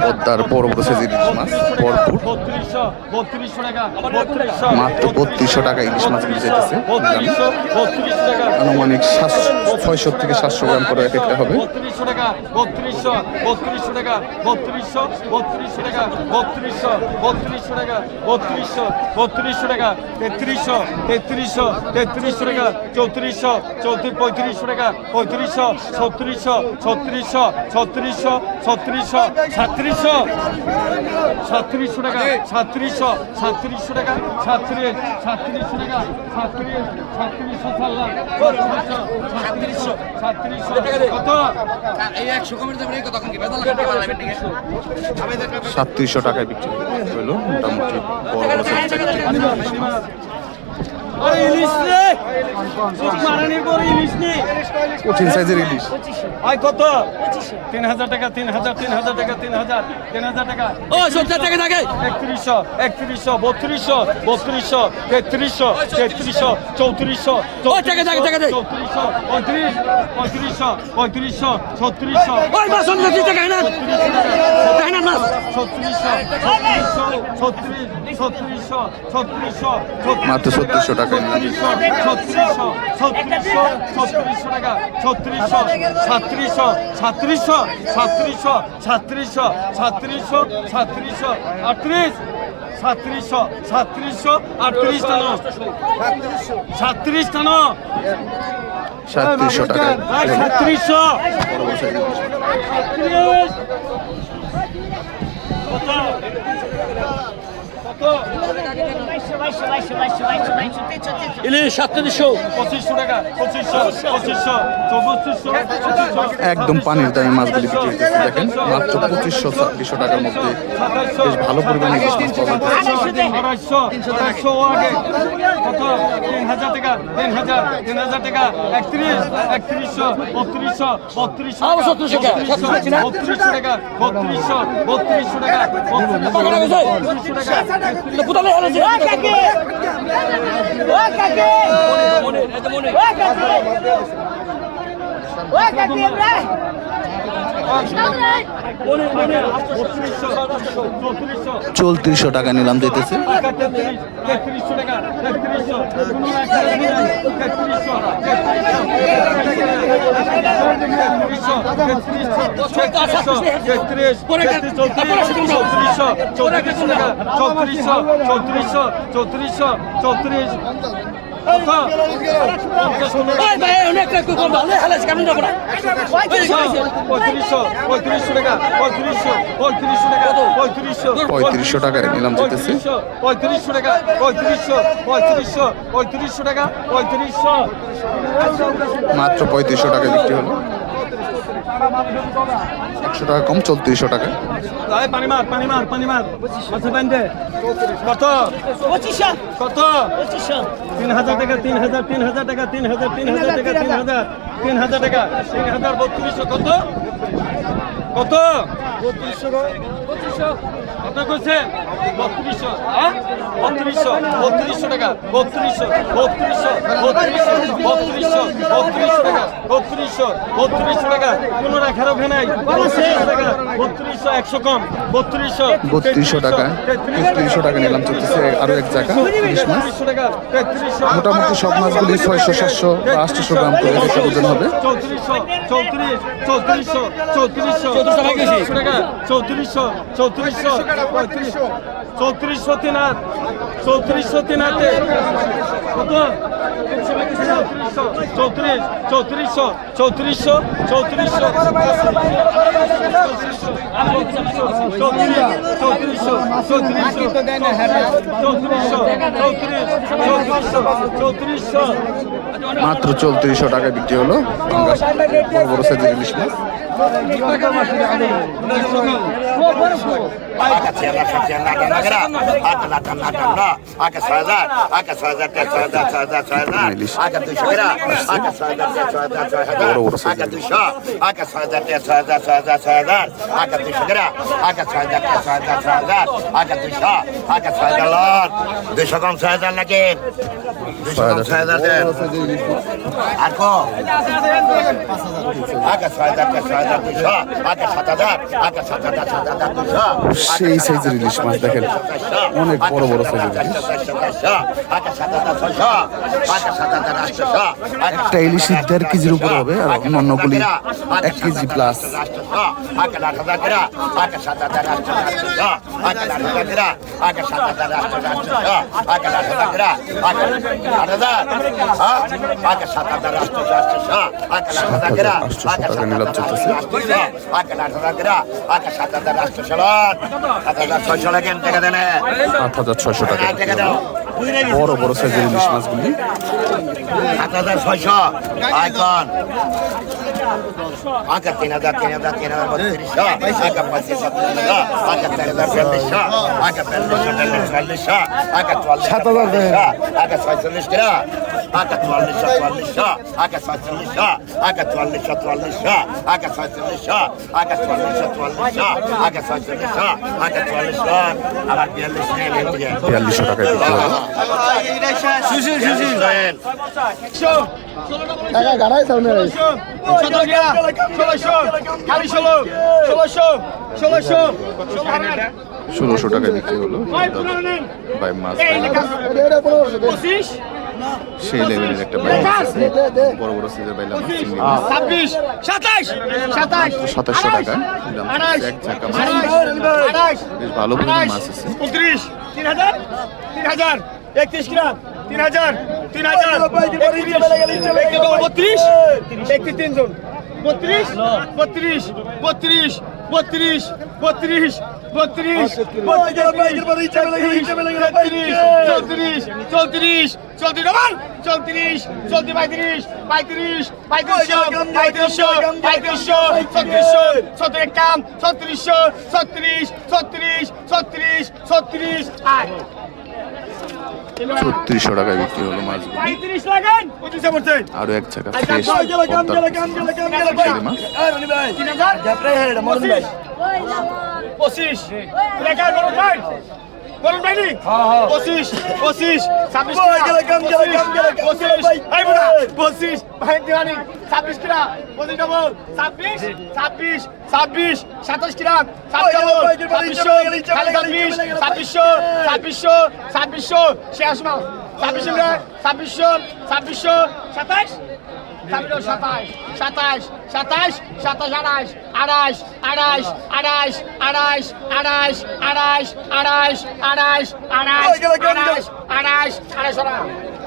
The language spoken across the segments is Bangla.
পদ্মার বড় বড় সাইজ ইলিশ মাছ ভরপুর মাত্র বত্রিশশো টাকা ইলিশ মাছ কিনে যেতেছে আনুমানিক ছয়শো থেকে সাতশো গ্রাম করে এক একটা হবে। তেত্রিশশো তেত্রিশশো তেত্রিশশো টাকা চৌত্রিশশো চৌত্রিশ পঁয়ত্রিশশো টাকা পঁয়ত্রিশশো ছত্রিশশো ছত্রিশশো ছত্রিশ ছত্রিশশো ছত্রিশশো সাঁত্রিশশো সাঁত্রিশশো টাকা সাঁত্রিশশো সাঁত্রিশশো টাকা সাঁত্রিশ সাঁত্রিশশো টাকা সাঁত্রিশ সাঁত্রিশশো সাল্লাম সাঁত্রিশশো সাঁত্রিশশো কত? সাতত্রিশশো টাকায় বিক্রি হলো। মোটামুটি কঠিন সাইজের ইলিশ। আয় কত? তিন হাজার টাকা তিন হাজার তিন হাজার টাকা তিন হাজার তিন হাজার টাকা। ও সত্তর টাকা থাকে একত্রিশশো একত্রিশশো বত্রিশশো বত্রিশশো তেত্রিশশো তেত্রিশশো চৌত্রিশশো টাকা, টাকা, টাকা দে। চৌত্রিশশো পঁয়ত্রিশ পঁয়ত্রিশশো পঁয়ত্রিশশো ছত্রিশশো। টাকা ছত্রিশশো ছত্রিশশো ছত্রিশ ছত্রিশশো ছত্রিশশো মাত্র 3600 টাকায় নিলাম। ছত্রিশশো ছত্রিশশো ছত্রিশশো টাকা ছত্রিশশো সাতত্রিশশো সাতত্রিশশো সাতত্রিশশো সাতত্রিশশো সাতত্রিশশো সাতত্রিশশো আটত্রিশ সাতত্রিশশো সাতত্রিশশো আটত্রিশ টানো সাতত্রিশ টানো সাতত্রিশশো টাকায় সাতত্রিশশো বড় একদম পানির দামে মাছগুলি বিক্রি হইতেছে। দেখেন মাত্র পঁচিশশো ছাব্বিশশো টাকার মধ্যে বেশ ভালো পরিমাণে ইলিশ মাছ পাওয়া যাচ্ছে। পুতালে হলো যে কাকে? ও কাকে? ও কাকে? ও কাকে চৌত্রিশশো টাকা নিলাম যেতেছে চৌত্রিশশো চৌত্রিশশো চৌত্রিশশো চৌত্রিশশো চৌত্রিশ পঁয়ত্রিশশো টাকার নিলাম যেতেছে পঁয়ত্রিশশো টাকা পঁয়ত্রিশশো পঁয়ত্রিশশো পঁয়ত্রিশশো টাকা পঁয়ত্রিশশো মাত্র পঁয়ত্রিশশো টাকা বিক্রি হলো। একশো টাকা কম চৌত্রিশশো টাকা। কত? কত? তিন হাজার টাকা, তিন হাজার তিন হাজার টাকা, তিন হাজার তিন হাজার টাকা, তিন হাজার তিন হাজার টাকা। তিন হাজার বত্রিশশো কত? কত? বত্রিশশো। কত কইছে? বত্রিশশো। হ্যাঁ? বত্রিশশো বত্রিশশো টাকা বত্রিশশো বত্রিশশো বত্রিশশো বত্রিশশো বত্রিশশো টাকা বত্রিশশো বত্রিশশো টাকা কোনো রাখার ওখানে নাই বত্রিশশো টাকা বত্রিশশো একশো কম বত্রিশশো বত্রিশশো টাকা তেত্রিশশো টাকা নিলাম চলতেছে আরও এক জায়গা ইলিশ মাছ মোটামুটি সব মাছগুলি ছয়শো সাতশো বা আটশোশো গ্রাম করে একটা ওজন হবে। চৌত্রিশশো চৌত্রিশ চৌত্রিশশো চৌত্রিশশো চৌত্রিশশো চৌত্রিশশো তিন হাত। চৌত্রিশশো তিন হাতে কত চৌত্রিশ চৌত্রিশশো চৌত্রিশশো চৌত্রিশশো মাত্র চৌত্রিশশো টাকা বিক্রি হলো বড় বড় সাইজের ইলিশ মাছ বড় বড় সাইজের হাজার ছয় হাজার আকা দুইশো গ্রা আকা ছয় হাজার ছয় হাজার ছয় হাজার আকা দুইশো আকা ছয় হাজার লট দুইশো কম ছয় হাজার নাকি? দুইশো কম ছয় হাজার দেন। আর কো? আকা ছয় হাজার ছয় হাজার দুইশো আকা সাত হাজার আকা হাজার সাত হাজার দুইশো সেই সাইজের ইলিশ। মাছ দেখেন অনেক বড় বড় সাইজের একটা ইলিশ দেড় কেজির উপরে হবে আর অন্যগুলি এক কেজি প্লাস ఆకలాట దగ్గర ఆకర్షత రాష్ట్ర రాష్ట్ర ఆకలాట దగ్గర ఆకర్షత రాష్ట్ర రాష్ట్ర ఆకలాట దగ్గర ఆకర్షత రాష్ట్ర రాష్ట్ర ఆకలాట దగ్గర ఆకలాట దగ్గర ఆకర్షత రాష్ట్ర ছয়শো টাকা টাকা দেন আট হাজার ছয়শো টাকা বড় বড় সাইজের ইলিশ মাছগুলি আট হাজার ছয়শো আইকন Anca tem nada, tem nada, tem nada, batelixá. Anca paciência, batelixá. Anca perda, perlixá. Anca perda, perlixá. Anca toalha, perlixá. Anca faz lixá. Anca toalha, toalha, lixá. Anca faz lixá. Anca toalha, toalha, lixá. Anca faz lixá. Anca toalha, toalha, lixá. Anca faz lixá. Anca toalha, lixá. আবার বিয়াল্লিশ টাকা বিয়াল্লিশশো টাকা সুশীল সুশীল হবে সুশীল সুশীল ষোলোশো টাকায় বিক্রি হলো। বাই মাছ সেই লেভেলের একটা বড় বড় ছাব্বিশ। সাতাশ। সাতাশ। সাতাশশো এক মাছ। বেশ ভালো পরিমাণ মাছ আছে। উনত্রিশ তিন হাজার? তিন হাজার। একত্রিশ গ্রাম? তিন হাজার। তিন হাজার। বত্রিশ একটি তিনজন বত্রিশ। বত্রিশ। বত্রিশ। বত্রিশ। বত্রিশ। বত্রিশ। চৌত্রিশ। চৌত্রিশ। চৌত্রিশ। আমার চৌত্রিশ। চৌত্রিশ পঁয়ত্রিশ। পঁয়ত্রিশ। পঁয়ত্রিশশো পঁয়ত্রিশশো পঁয়ত্রিশশো ছত্রিশশো ছত্রিশ কাম। ছত্রিশশো ছত্রিশ ছত্রিশ ছত্রিশ ছত্রিশ আয়। ছত্রিশশো টাকায় বিক্রি হলো মাছগুলো আরও এক চাকা ফ্রেশ মাছ পঁচিশ বলুন ভাই ভাই নি পঁচিশ পঁচিশ ছাব্বিশ পঁচিশ। ভাই। দিওয়ানি ছাব্বিশ কিরা পঁচিশ ডবল ছাব্বিশ ছাব্বিশ ছাব্বিশ সাতাশ কিরা ছাব্বিশ ছাব্বিশশো ছাব্বিশ ছাব্বিশশো ছাব্বিশশো ছাব্বিশশো শেষ মাস ছাব্বিশশো ছাব্বিশশো ছাব্বিশশো সাতাশ। ছাব্বিশ সাতাশ সাতাশ সাতাশ সাতাশ আড়াইশ আড়াইশ আড়াইশ আড়াইশ আড়াইশ আড়াইশ আড়াইশ আড়াইশ আড়াইশ আড়াইশ আড়াইশ আড়াইশ আড়াইশ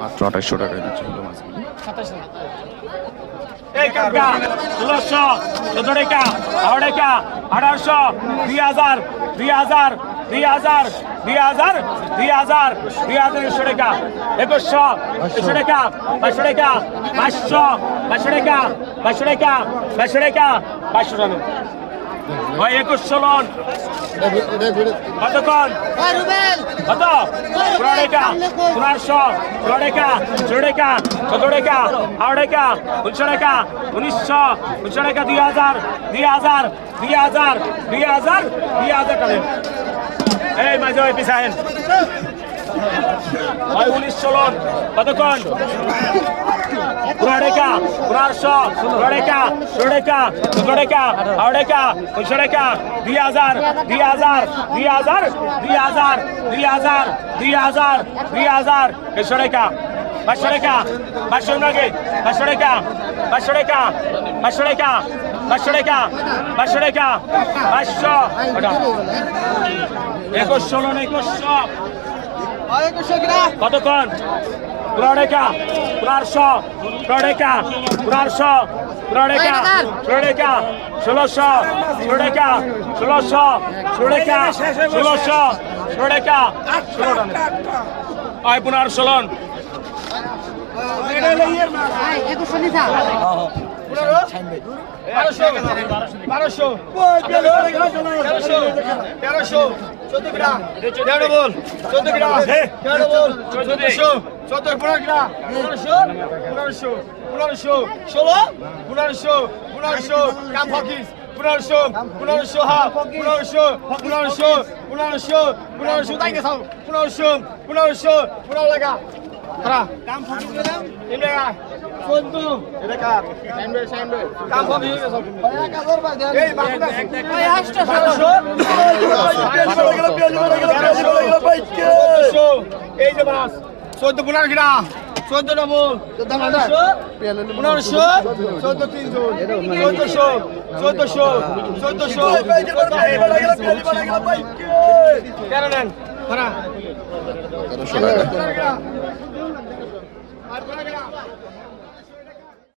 মাত্র আঠাশশো টাকায় বিক্রি হলো মাছগুলি সাতাশ কাকা ষোলোশো চোদ্দ টাকা টাকা আঠারোশো দুই হাজার দুই হাজার দুই হাজার দুই হাজার দুই হাজার দুই হাজার একশো টাকা, একুশশো একশো টাকা, বাইশশো টাকা, বাইশশো বাইশশো টাকা বাইশশো টাকা বাইশশো টাকা বাইশশো টাকা। ওই একুশশো লোন। কতক্ষণ? কত? পনেরো টাকা, পনেরোশো ষোলো টাকা ষোলো টাকা চোদ্দ টাকা আড়াই টাকা, উনিশশো টাকা, উনিশশো উনিশশো টাকা, দুই হাজার দুই হাজার দুই হাজার দুই হাজার দুই হাজার এই মাঝে ওই পিছাহেন কতক্ষণ টাকা পনেরোশো ষোলো ষোলো টাকা চোদ্দ টাকা আড়াই টাকা উনিশশো টাকা দুই হাজার দুই হাজার দুই হাজার দুই হাজার দুই হাজার দুই হাজার দুই হাজার। টাকা পাঁচশো টাকা পাঁচশো টাকা পাঁচশো টাকা পাঁচশো টাকা একুশ ষোলো না একুশ সব কতক্ষণ প্রণেকা প্রার্শ প্রণেকা প্রার্শ প্রণেকা প্রণেকা ষোলোশো প্রণেকা ষোলোশো প্রণেকা ষোলোশো প্রণেকা আয় পুনর্ষলন একুশ বারোশো। তেরোশো। তেরোশো। চোদ্দ গ্রাম তেরো বল। চোদ্দ গ্রাম তেরো বল। চোদ্দশো। চোদ্দ পনেরো গ্রাম পনেরোশো। পনেরোশো। পনেরোশো। ষোলো। পনেরোশো। পনেরোশো। কাম ফকিস পনেরোশো। পনেরোশো হা। পনেরোশো। পনেরোশো। পনেরোশো। পনেরোশো। তাই গেছাও পনেরোশো। পনেরোশো। পনেরো লাগা তারা কাম আটশো চোদ্দশো এই যে মাছ চোদ্দ পনেরো কিনা চোদ্দ ডবল পনেরোশো চোদ্দ তিনশো চোদ্দশো চোদ্দশো চোদ্দশো কেন নেন